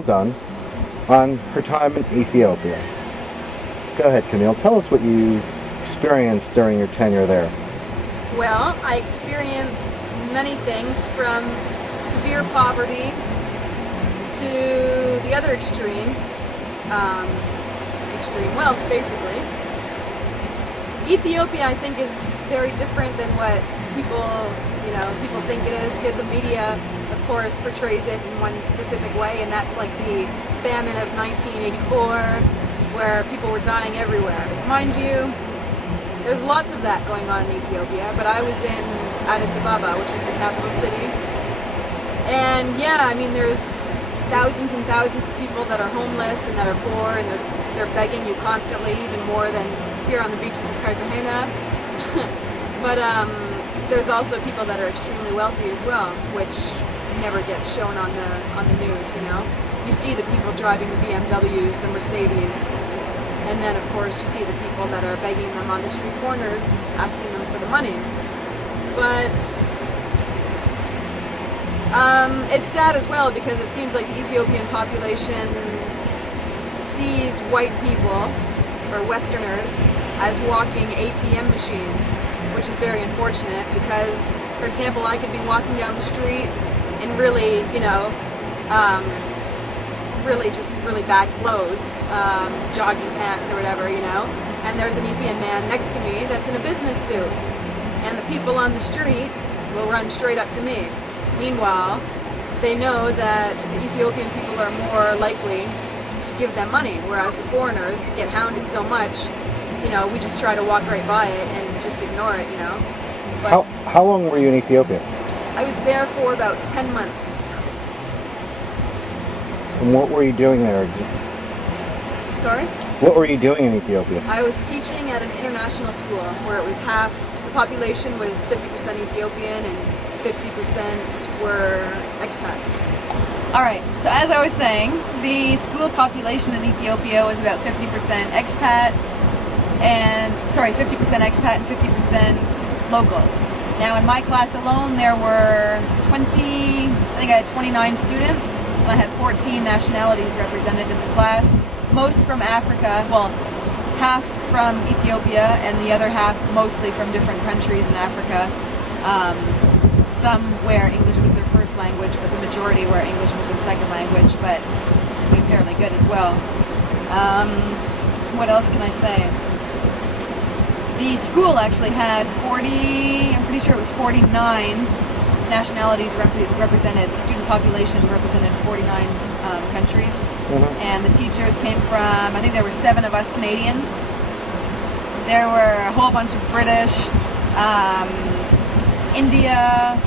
done on her time in Ethiopia. Go ahead, Camille. Tell us what you experienced during your tenure there. Well, I experienced many things, from severe poverty to the other extreme, extreme wealth, basically. Ethiopia, I think, is very different than what people think it is, because the media, of course, portrays it in one specific way, and that's like the famine of 1984, where people were dying everywhere. Mind you, there's lots of that going on in Ethiopia, but I was in Addis Ababa, which is the capital city, and yeah, I mean, there's thousands and thousands of people that are homeless and that are poor, and they're begging you constantly, even more than here on the beaches of Cartagena. But there's also people that are extremely wealthy as well, which never gets shown on the news. You see the people driving the BMWs, the Mercedes, and then of course you see the people that are begging them on the street corners, asking them for the money. But it's sad as well, because it seems like the Ethiopian population sees white people, or Westerners, as walking ATM machines, which is very unfortunate, because, for example, I could be walking down the street in really really bad clothes, jogging pants or whatever, and there's an Ethiopian man next to me that's in a business suit, and the people on the street will run straight up to me. Meanwhile, they know that the Ethiopian people are more likely to give them money, whereas the foreigners get hounded so much, we just try to walk right by it and just ignore it, But how long were you in Ethiopia? I was there for about 10 months. And what were you doing there? Sorry? What were you doing in Ethiopia? I was teaching at an international school where it was the population was 50% Ethiopian and 50% were expats. Alright, so as I was saying, the school population in Ethiopia was about 50% expat, 50% expat and 50% locals. Now in my class alone there were I think I had 29 students, and I had 14 nationalities represented in the class, most from Africa, well, half from Ethiopia and the other half mostly from different countries in Africa. Some where English was their first language, but the majority where English was their second language, but doing fairly good as well. What else can I say? The school actually had I'm pretty sure it was 49 nationalities represented. The student population represented 49 countries. Mm-hmm. And the teachers came from, I think there were 7 of us Canadians. There were a whole bunch of British, India,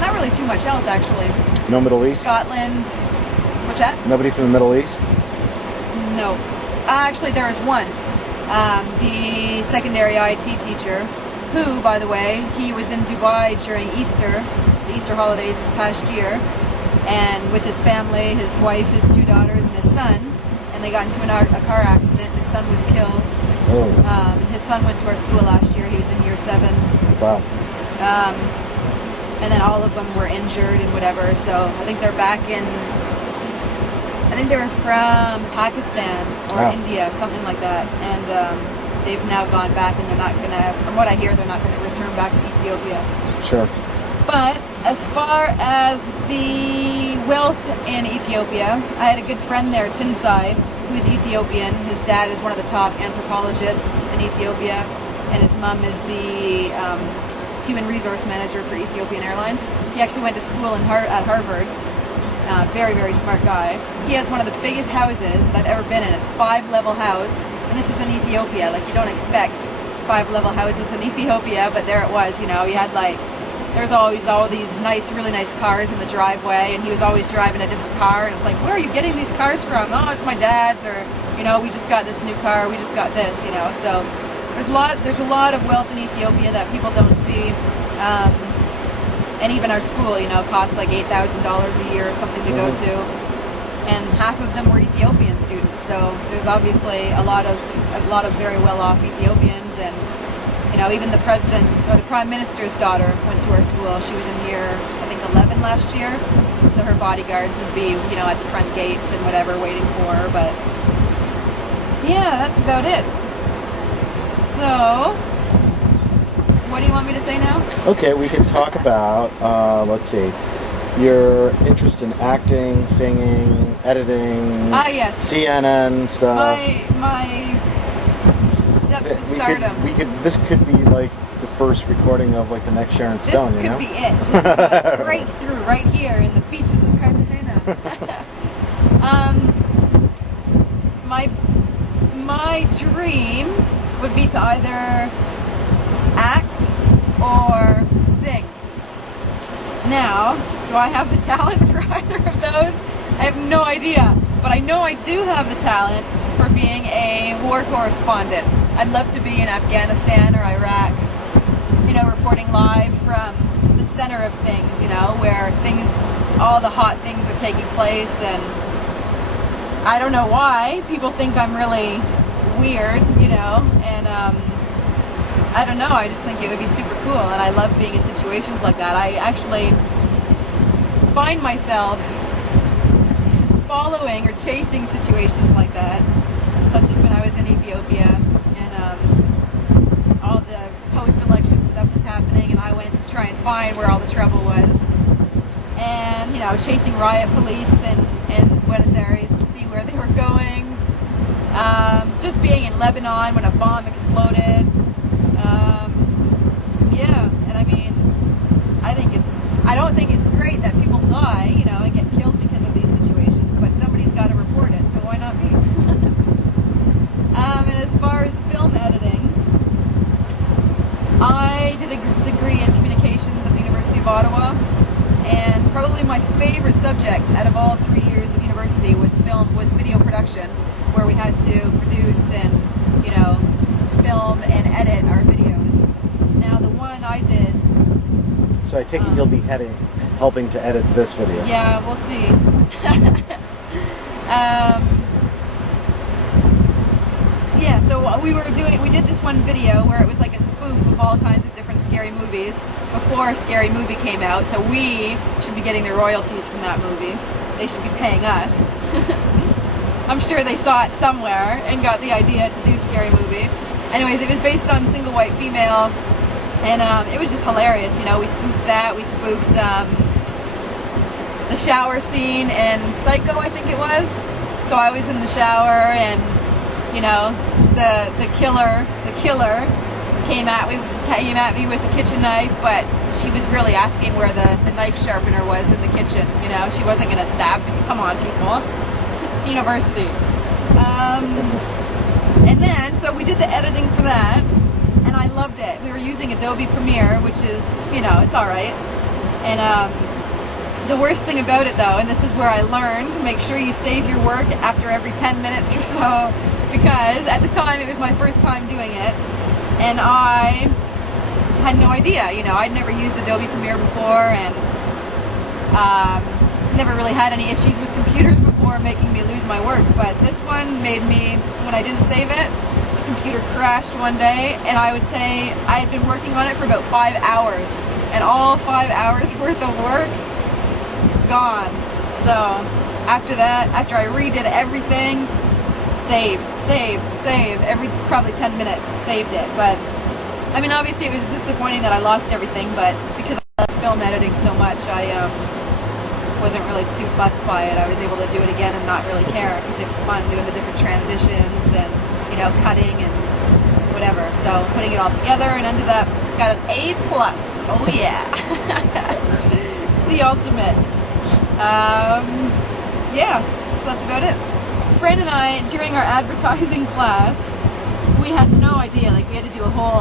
not really too much else actually. No Middle East? Scotland. What's that? Nobody from the Middle East? No. Actually, there was one. The secondary IT teacher, who, by the way, he was in Dubai during Easter, the Easter holidays this past year, and with his family, his wife, his 2 daughters, and his son, and they got into a car accident. His son was killed. Oh. His son went to our school last year. He was in year 7. Wow. And then all of them were injured and whatever, so I think they're back in, I think they were from Pakistan or India, something like that, and they've now gone back, and they're not going to, from what I hear, they're not going to return back to Ethiopia. Sure. But as far as the wealth in Ethiopia, I had a good friend there, Tinsai, who's Ethiopian. His dad is one of the top anthropologists in Ethiopia, and his mom is the human resource manager for Ethiopian Airlines. He actually went to school at Harvard. Very, very smart guy. He has one of the biggest houses that I've ever been in. It's a 5-level house, and this is in Ethiopia. Like, you don't expect 5-level houses in Ethiopia, but there it was. You had there's always all these really nice cars in the driveway, and he was always driving a different car, and it's like, where are you getting these cars from? Oh, it's my dad's, or, we just got this new car, we just got this, so there's a lot of wealth in Ethiopia that people don't see. And even our school, cost like $8,000 a year or something to go to, and half of them were Ethiopian students. So there's obviously a lot of very well-off Ethiopians, and even the president's or the prime minister's daughter went to our school. She was in year, I think, 9/11 last year. So her bodyguards would be, at the front gates and whatever, waiting for her. But yeah, that's about it. So, what do you want me to say now? Okay, we can talk about, let's see, your interest in acting, singing, editing, Yes. CNN stuff. My step to stardom. This could be like the first recording of like the next Sharon Stone, This could be it. This is my breakthrough right here in the beaches of Cartagena. My dream would be to either act or sing. Now, do I have the talent for either of those? I have no idea. But I know I do have the talent for being a war correspondent. I'd love to be in Afghanistan or Iraq, reporting live from the center of things, where all the hot things are taking place. And I don't know why people think I'm really weird, and I don't know, I just think it would be super cool, and I love being in situations like that. I actually find myself following or chasing situations like that, such as when I was in Ethiopia and all the post-election stuff was happening, and I went to try and find where all the trouble was, and chasing riot police in Buenos Aires to see where they were going, just being in Lebanon when a bomb exploded. And I don't think it's great that people die, and get killed because of these situations, but somebody's got to report it, so why not me? And as far as film editing, I did a degree in communications at the University of Ottawa, and probably my favorite subject out of all 3 years of university was video production, where we had to produce and, film and edit our videos. Now the one I did... So I take it you'll be helping to edit this video. Yeah, we'll see. So we did this one video where it was like a spoof of all kinds of different scary movies before Scary Movie came out, so we should be getting the royalties from that movie. They should be paying us. I'm sure they saw it somewhere and got the idea to do Scary Movie. Anyways, it was based on Single White Female, and it was just hilarious. We spoofed that. We spoofed the shower scene in Psycho, I think it was. So I was in the shower, and the killer came at me with a kitchen knife, but she was really asking where the knife sharpener was in the kitchen. She wasn't going to stab me. Come on, people. It's university. And then, so we did the editing for that, and I loved it. We were using Adobe Premiere, which is, it's alright. And the worst thing about it, though, and this is where I learned to make sure you save your work after every 10 minutes or so, because at the time it was my first time doing it, and I had no idea. I'd never used Adobe Premiere before, and never really had any issues with computers before making me lose my work, but this one made me, when I didn't save it, the computer crashed one day, and I would say I had been working on it for about 5 hours, and all 5 hours worth of work gone. So after that, after I redid everything, save, every probably 10 minutes, saved it. But obviously it was disappointing that I lost everything, but because I love film editing so much, I wasn't really too fussed by it. I was able to do it again and not really care, because it was fun doing the different transitions and cutting and whatever. So putting it all together, and ended up got an A+. Oh yeah. It's the ultimate. So that's about it. Fran and I, during our advertising class, we had no idea, we had to do a whole